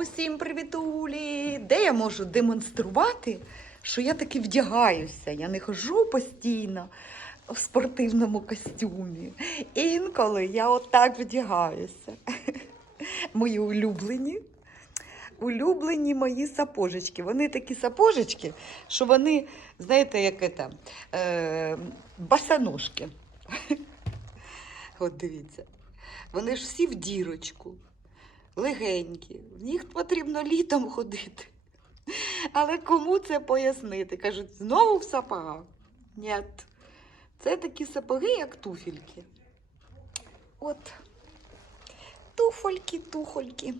Усім привітулі! Де я можу демонструвати, що я таки вдягаюся. Я не хожу постійно в спортивному костюмі. Інколи я отак вдягаюся. Мої улюблені. Улюблені мої сапожечки. Вони такі сапожечки, що вони, знаєте, як це, е, басаножки. От дивіться. Вони ж всі в дірочку, легенькі. В них потрібно літом ходити. Але кому це пояснити? Кажуть, знову в сапогах? Ні. Це такі сапоги, як туфельки. От. Туфольки, туфольки.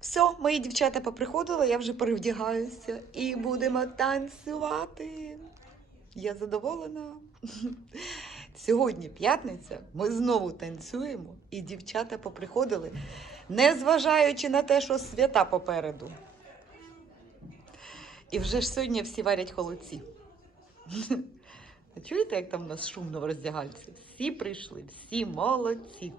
Все, мої дівчата поприходили, я вже перевдягаюся і будемо танцювати. Я задоволена. Сьогодні п'ятниця, ми знову танцюємо, і дівчата поприходили, незважаючи на те, що свята попереду. І вже ж сьогодні всі варять холодці. А чуєте, як там у нас шумно в роздягальці? Всі прийшли, всі молодці.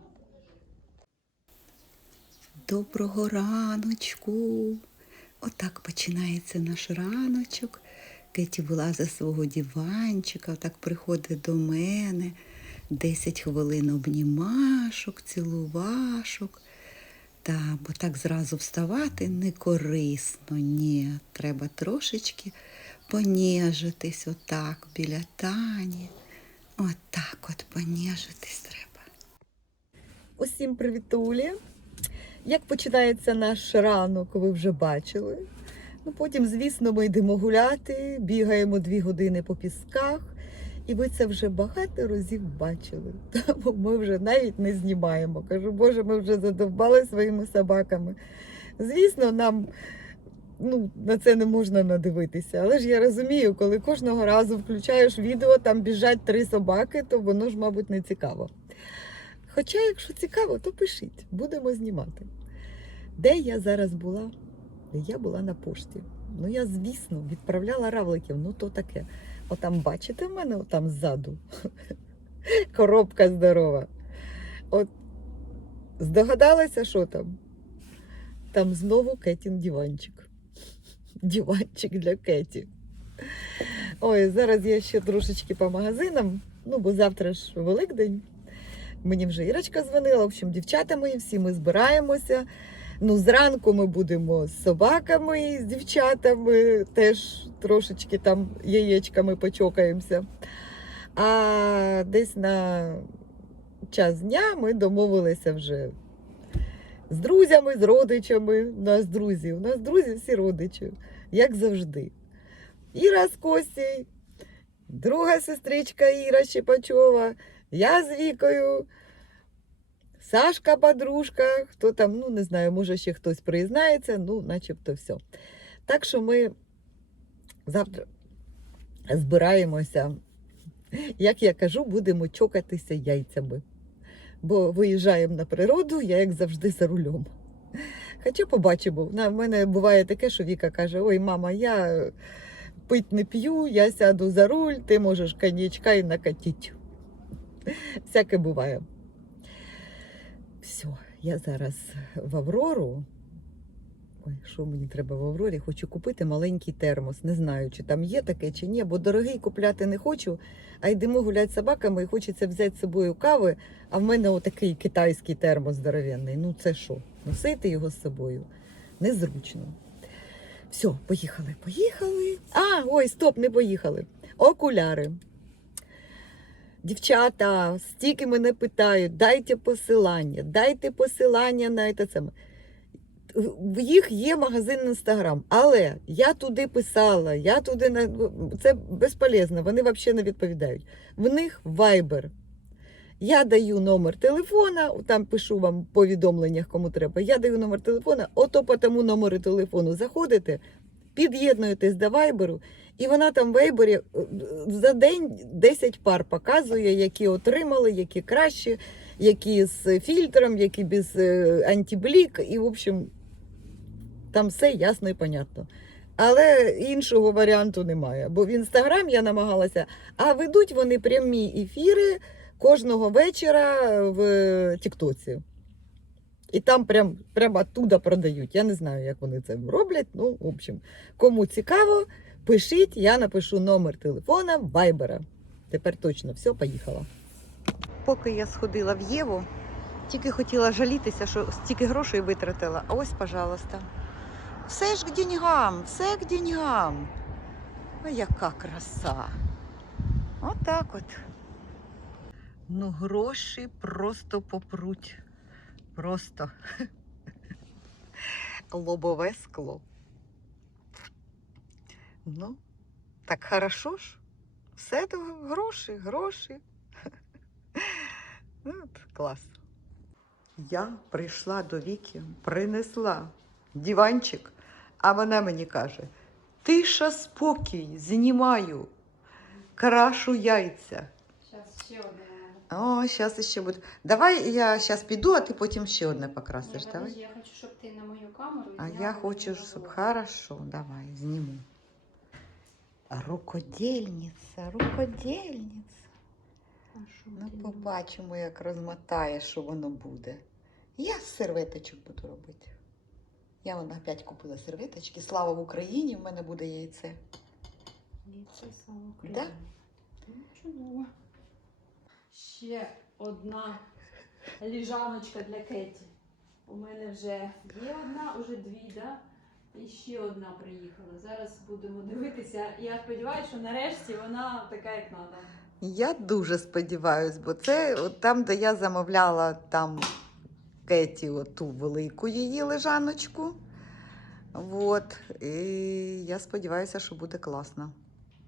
Доброго раночку. Отак починається наш раночок. Кеті була за свого диванчика, отак приходить до мене. 10 хвилин обнімашок, цілувашок. Та, бо так зразу вставати не корисно, ні. Треба трошечки поніжитись отак біля тані. Отак от поніжитись треба. Усім привітулі! Як починається наш ранок, ви вже бачили. Ну, потім, звісно, ми йдемо гуляти, бігаємо дві години по пісках, і ви це вже багато разів бачили. Тому ми вже навіть не знімаємо. Кажу, Боже, ми вже задовбали своїми собаками. Звісно, нам ну, на це не можна надивитися. Але ж я розумію, коли кожного разу включаєш відео, там біжать три собаки, то воно ж, мабуть, не цікаво. Хоча, якщо цікаво, то пишіть, будемо знімати. Де я зараз була? Я була на пошті. Ну, я, звісно, відправляла равликів, ну то таке. Отам, бачите в мене, отам ззаду. Коробка здорова. От здогадалася, що там? Там знову Кетін диванчик. Диванчик для Кеті. Ой, зараз я ще трошечки по магазинам, ну, бо завтра ж Великдень. Мені вже Ірочка дзвонила, в общем, дівчата мої, всі ми збираємося. Ну, зранку ми будемо з собаками, з дівчатами, теж трошечки там яєчками почокаємося. А десь на час дня ми домовилися вже з друзями, з родичами. У нас друзі, у нас друзі всі родичі, як завжди. Іра з Костей, друга сестричка Іра Щепачова, я з Вікою. Сашка, подружка, хто там, ну не знаю, може ще хтось признається, ну, начебто все. Так що ми завтра збираємося, як я кажу, будемо чокатися яйцями. Бо виїжджаємо на природу, я як завжди за рулем. Хоча побачимо, на мене буває таке, що Віка каже: Ой, мама, я пить не п'ю, я сяду за руль, ти можеш коньячка і накатити. Всяке буває. Все, я зараз в Аврору. Ой, що мені треба в Аврорі? Хочу купити маленький термос. Не знаю, чи там є таке, чи ні, бо дорогий купляти не хочу, а йдемо гуляти собаками і хочеться взяти з собою кави, а в мене отакий китайський термос здоровенний. Ну це що? Носити його з собою незручно. Все, поїхали, поїхали. А, ой, стоп, не поїхали. Окуляри. Дівчата, стільки мене питають, дайте посилання, дайте посилання на це саме. В їх є магазин Інстаграм, але я туди писала, я туди на це безполезно, вони взагалі не відповідають. В них Viber. Я даю номер телефона, там пишу вам в повідомленнях, кому треба. Я даю номер телефона, ото по тому номеру телефону заходите, під'єднуєтесь до Viber, і вона там в Вейбері е, за день 10 пар показує, які отримали, які кращі, які з фільтром, які без е, антиблік. І, в общем, там все ясно і понятно. Але іншого варіанту немає. Бо в інстаграм я намагалася, а ведуть вони прямі ефіри кожного вечора в Тіктоці. І там прям, прям оттуда продають. Я не знаю, як вони це роблять. Ну, в общем, кому цікаво, пишіть, я напишу номер телефона Вайбера. Тепер точно все, поїхала. Поки я сходила в Єву, тільки хотіла жалітися, що стільки грошей витратила. А ось, пожалуйста. Все ж к деньгам, все к деньгам. Ой, яка краса. Отак от. Ну, гроші просто попруть. Просто лобове скло. Ну, так хорошо ж. Все то гроші, гроші. Ну, клас. Я прийшла до Віки, принесла диванчик, а вона мені каже: тиша, спокій, знімаю, крашу яйця. Зараз ще одне. О, зараз ще буде. Давай я зараз піду, а ти потім ще одне покрасиш. Ні, Давай. я хочу, щоб ти на мою камеру А я хочу, щоб хорошо, давай, зніму. Рукодільниця, рукодільниця. Ну, побачимо, як розмотає, що воно буде. Я з серветочок буду робити. Я вон опять купила серветочки. Слава в Україні, в мене буде яйце. Яйце слава Да? Україні. Ну, чудово. Ще одна ліжаночка для Кеті. У мене вже є одна, уже дві, да? І ще одна приїхала. Зараз будемо дивитися. Я сподіваюся, що нарешті вона така, як треба. Я дуже сподіваюсь, бо це от там, де я замовляла там Кеті ту велику її лежаночку. От. І я сподіваюся, що буде класно.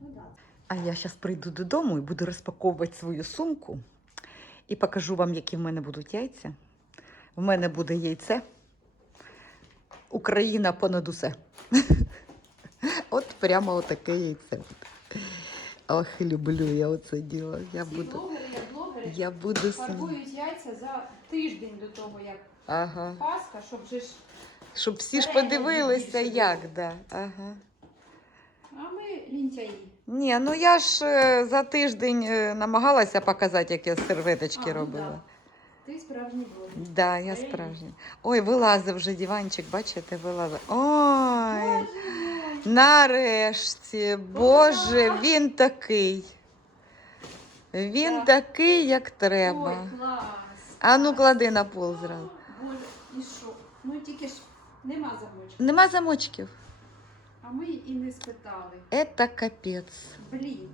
Ну. А я зараз прийду додому і буду розпаковувати свою сумку і покажу вам, які в мене будуть яйця. В мене буде яйце. Україна понад усе. От прямо отаке яйце. Ох, люблю я оце діло. Я Всі буду, блогери, як блогери, я буду фарбують яйця за тиждень до того, як Ага. Пасха, щоб же ж. Щоб всі ж подивилися, як, да. Ага. А ми лінтяї. Ні, ну я ж е, за тиждень е, намагалася показати, як я серветочки А, ну робила. да. Справжній блогер. Да, я справжня. Ой, вилазив вже диванчик, бачите, вилазив. Ой, нарешті, Боже, він такий. Він Так. такий, як треба. Ой, клас. А ну клади на пол зразу. Боже, і що? Ну тільки ж нема замочки. Нема замочків. А ми і не спитали. Это капець. Блін.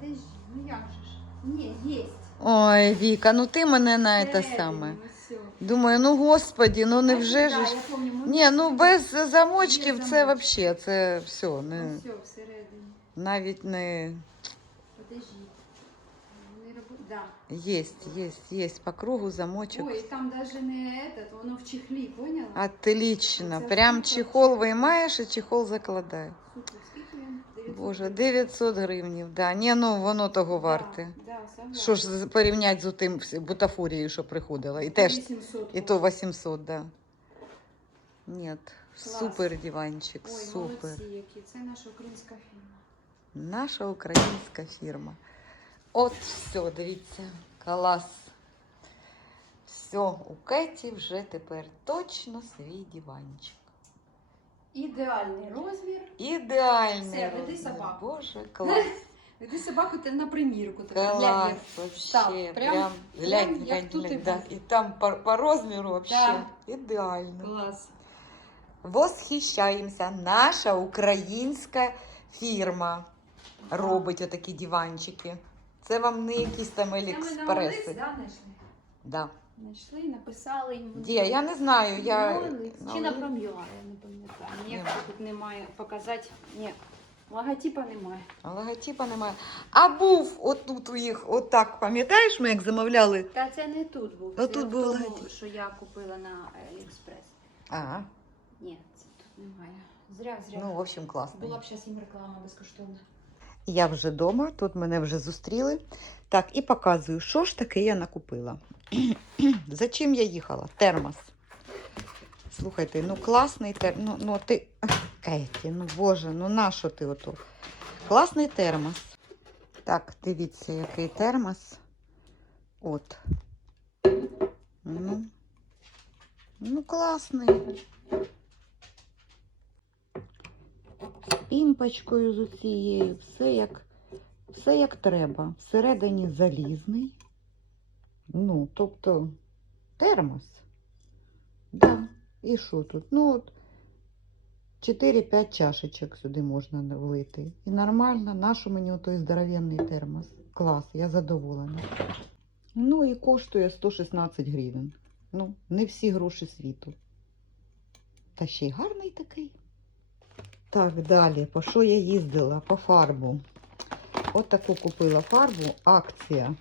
Подожди, ну як же ж? Ні, єсть. Ой, Віка, ну ти мене на це саме. ну. Думаю, ну господі, ну невже Да, ж. я Ні, ну без замочків це взагалі, це все, Ну, не, навіть не. Подожди. Не. Да. Єсть, єсть, єсть по кругу замочок. Ой, там даже не этот, воно в чехлі, поняла? Отлично. Прям чехол виймаєш і чехол закладає. Супер, скільки він? 900 Боже, 900 гривнів. Да. Ні, ну воно того варте. Да, да. Що ж порівняти з тим бутафорією, що приходила. І теж, 800 і то 800, да. Ні, супер диванчик, Ой, супер. молодці, які. Це наша українська фірма. Наша українська фірма. От все, дивіться, клас. Все, у Кеті вже тепер точно свій диванчик. Ідеальний розмір. Ідеальний. Все, веди розмір. собаку. Боже, клас. Веди собаку ти на примірку. Клас, вообще. прям- Прям, прям глянь, як глянь, і глянь, да. І там по, по розміру вообще ідеально. Клас. Восхищаємося. Наша українська фірма робить отакі диванчики. Це вам не якісь там Це ми на елікспреси. Оликс, да, знайшли? Да. Знайшли, написали їм. Де? Я не знаю. Я... Чи на пром'юа, я не пам'ятаю. Ніяк Нема. тут немає показати. Ні, логотипа немає. А Логотипа немає. А був отут у їх, отак, пам'ятаєш, ми як замовляли? Та це не тут був. А це тут в був тому, логотип. що я купила на Аліекспрес. А, Ні, це тут немає. Зря, зря. ну, в общем, класно. Була б зараз їм реклама безкоштовна. Я вже вдома, тут мене вже зустріли. Так, і показую, що ж таке я накупила. За чим я їхала? Термос. Слухайте, ну класний термос. Ну, ну ти. Кеті, ну боже, ну нащо ти ото? Класний термос. Так, дивіться, який термос. От. Ну, Ну, класний. З пімпочкою з оцією, все як, все як треба. Всередині залізний. Ну, тобто термос. Да. І що тут? Ну, от 4-5 чашечок сюди можна влити. І нормально, нашу мені отой здоровенний термос. Клас, я задоволена. Ну і коштує 116 гривень. Ну, не всі гроші світу. Та ще й гарний такий. Так, далі, по що я їздила? По фарбу. От таку купила фарбу, акція.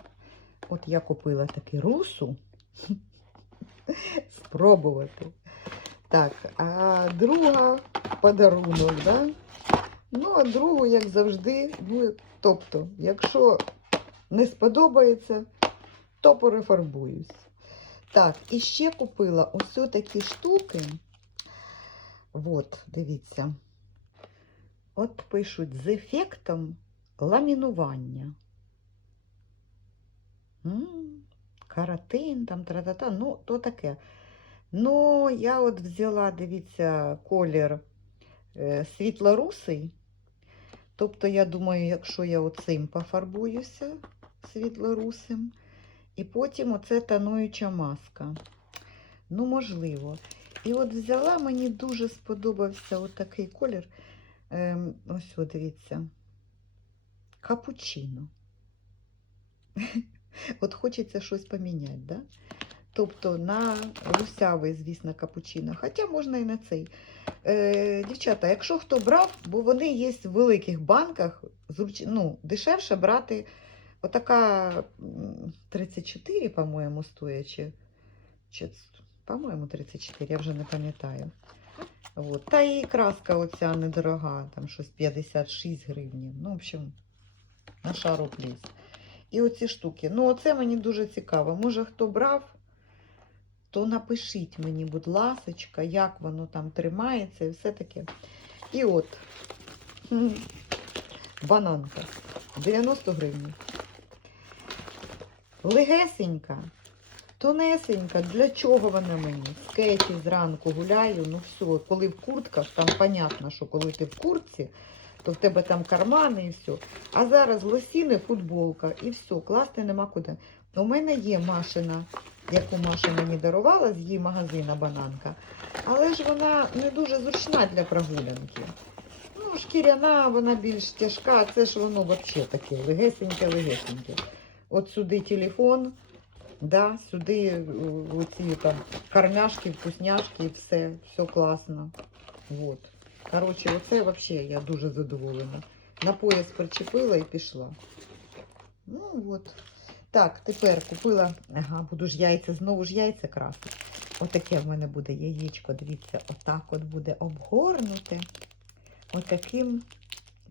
От я купила таку русу. Спробувати. Так, а друга подарунок, да? Ну, а другу, як завжди, ну, тобто, якщо не сподобається, то перефарбуюсь. Так, і ще купила ось такі штуки. От, дивіться. От пишуть з ефектом ламінування. М, Каратин, там тра-та-та, ну, то таке. Ну, я от взяла, дивіться, колір е, світлорусий. Тобто, я думаю, якщо я оцим пофарбуюся світлорусим, і потім оце тонуюча маска. Ну, можливо. І от взяла, мені дуже сподобався отакий колір. Ем, ось, от, дивіться. Капучино. От хочеться щось поміняти, да? Тобто на русявий, звісно, капучино. Хоча можна і на цей. Е, дівчата, якщо хто брав, бо вони є в великих банках, ну, дешевше брати отака 34, по-моєму, стоїть, чи, чи по-моєму, 34, я вже не пам'ятаю. От. Та і краска оця недорога, там щось 56 гривень. Ну, в общем, на шару пліс. І оці штуки. Ну, оце мені дуже цікаво. Може, хто брав, то напишіть мені, будь ласочка, як воно там тримається і все таке. І от бананка 90 гривень. Легесенька, тонесенька. Для чого вона мені? В кеті зранку гуляю, ну все, коли в куртках, там понятно, що коли ти в куртці, то в тебе там кармани і все. А зараз лосіни, футболка і все, класти нема куди. У мене є машина, яку Маша мені дарувала з її магазина бананка, але ж вона не дуже зручна для прогулянки. Ну, шкіряна, вона більш тяжка, це ж воно взагалі таке легесеньке-легесеньке. От сюди телефон, да, сюди оці там кормяшки, вкусняшки, і все, все класно. Вот. Коротше, оце взагалі я дуже задоволена. На пояс причепила і пішла. Ну от. Так, тепер купила. Ага, буду ж яйця, знову ж яйця красити. Отаке в мене буде яєчко, дивіться, отак от буде обгорнуте. Отаким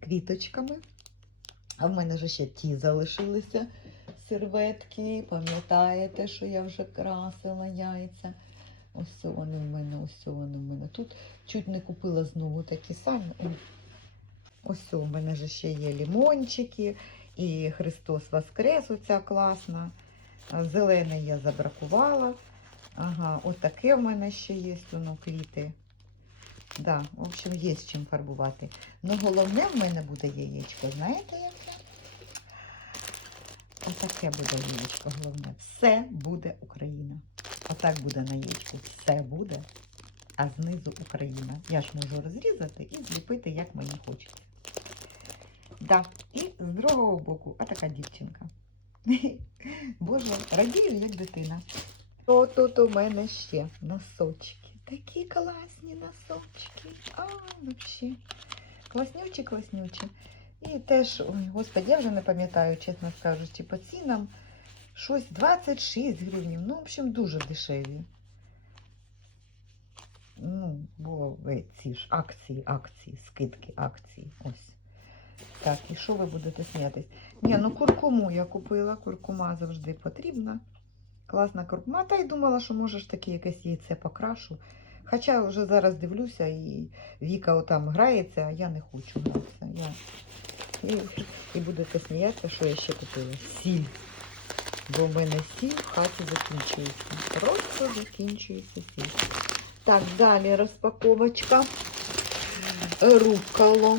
квіточками. А в мене ж ще ті залишилися серветки. Пам'ятаєте, що я вже красила яйця? Ось вони в мене, ось вони в мене. Тут чуть не купила знову такі самі. Ось у мене ж ще є лімончики. І Христос Воскрес, оця класна. А Зелений я забракувала. Ага, отаке в мене ще є, воно квіти. Да, в общем, є з чим фарбувати. Ну, головне в мене буде яєчко. Знаєте, яке? Отаке буде яєчко, головне. Все буде Україна. Отак буде на яєчку. Все буде, а знизу Україна. Я ж можу розрізати і зліпити, як мені хочеться. Да. І з другого боку, а така дівчинка. Боже, радію, як дитина. О, тут у мене ще носочки. Такі класні носочки. А, взагалі. Класнючі, класнючі. І теж, ой, господи, я вже не пам'ятаю, чесно скажучи, по цінам щось 26 гривень. Ну, в общем, дуже дешеві. Ну, бо ці ж акції, акції, скидки, акції. Ось. Так, і що ви будете сміятись? Ні, ну куркуму я купила. Куркума завжди потрібна. Класна куркума. Та й думала, що може ж таки якесь яйце покрашу. Хоча вже зараз дивлюся, і Віка отам грається, а я не хочу гратися. Я... І, і будете сміятися, що я ще купила. Сіль. Бо в мене сіль в хаті закінчується. Просто закінчується сіль. Так, далі розпаковочка. Рукало,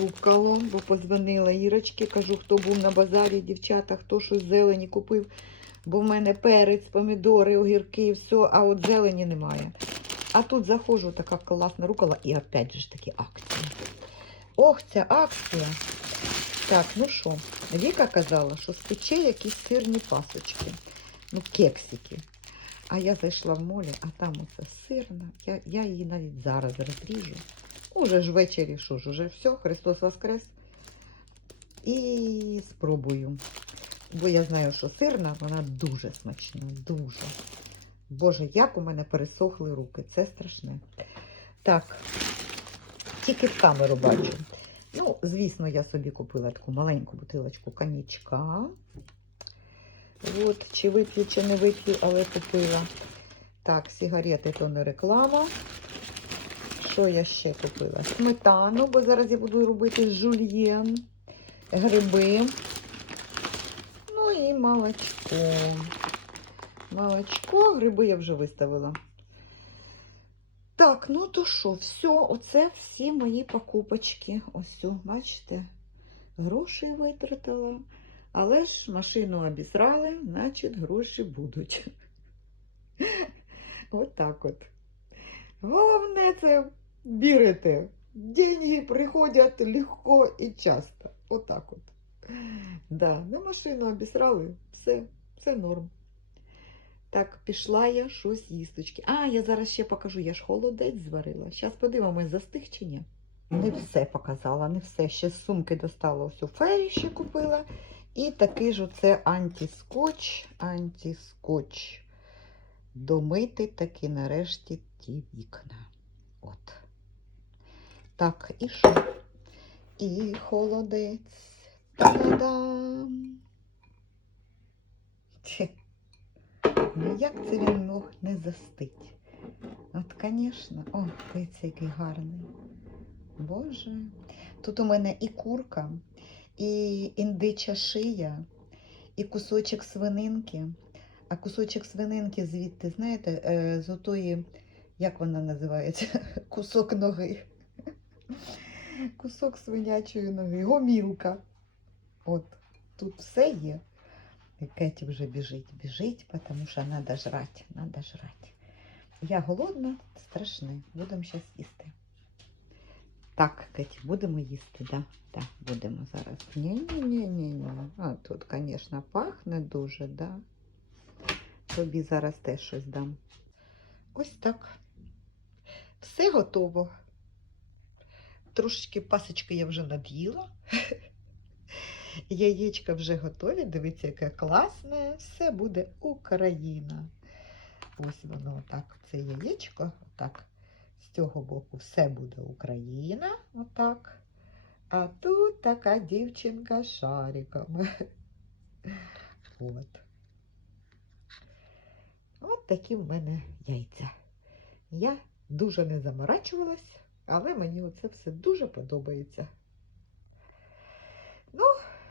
рукало, бо позвонила Ірочки, кажу, хто був на базарі, дівчата, хто щось зелені купив, бо в мене перець, помідори, огірки, все, а от зелені немає. А тут заходжу, така класна рукола, і опять же такі акції. Ох, ця акція. Так, ну що, Віка казала, що спече якісь сирні пасочки, ну, кексики. А я зайшла в молі, а там оце сирна. Я, я її навіть зараз розріжу. Уже ж ввечері, що ж, уже все, Христос Воскрес. І спробую. Бо я знаю, що сирна, вона дуже смачна, дуже. Боже, як у мене пересохли руки, це страшне. Так, тільки в камеру бачу. Ну, звісно, я собі купила таку маленьку бутилочку коньячка. От, чи вип'ю, чи не вип'ю, але купила. Так, сигарети то не реклама. Що я ще купила? Сметану, бо зараз я буду робити жульєн, гриби. Ну і молочко. Молочко, гриби я вже виставила. Так, ну то що, все, оце всі мої покупочки. Ось, бачите, гроші витратила. Але ж машину обісрали, значить гроші будуть. От так от. Головне це вірити. Деньги приходять легко і часто. Отак от. Да, на машину обісрали, все, все норм. Так, пішла я щось їсточки. А, я зараз ще покажу, я ж холодець зварила. Зараз подивимось, застиг чи ні. Не все показала, не все. Ще з сумки достала ось у фері ще купила. І такий ж оце антискотч, антискотч. Домити таки нарешті ті вікна. От. Так, і що? І холодець. Та-да-дам! Ну як це він мог не застить? От, звісно, о, дивіться, який гарний. Боже. Тут у мене і курка, і індича шия, і кусочок свининки. А кусочок свининки звідти, знаєте, е, з отої, як вона називається? Кусок ноги. Кусок свинячої ноги, гомілка. От, тут все є. І Кеті вже біжить, біжить, тому що треба жрати, треба жрати. Я голодна, страшне. Будемо зараз їсти. Так, Кеті, будемо їсти, да? Так, будемо зараз. Ні-ні-ні-ні. А тут, звісно, пахне дуже, да? Тобі зараз теж щось дам. Ось так. Все готово. Трошечки пасочки я вже над'їла. Яєчка вже готові. Дивіться, яке класне. Все буде Україна. Ось воно отак. Це яєчко. Отак. З цього боку все буде Україна. Отак. А тут така дівчинка з шариками. От. От такі в мене яйця. Я дуже не заморачувалась, але мені оце все дуже подобається.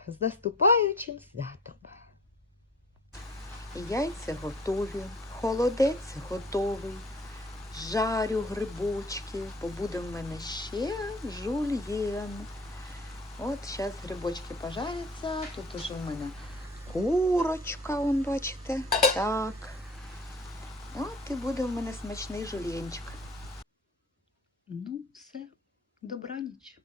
З наступаючим святом. Яйця готові, холодець готовий, жарю грибочки, бо буде в мене ще жульєн. От зараз грибочки пожаряться, тут уже в мене курочка, он, бачите, так. От і буде в мене смачний жульєнчик. Ну, все, добраніч.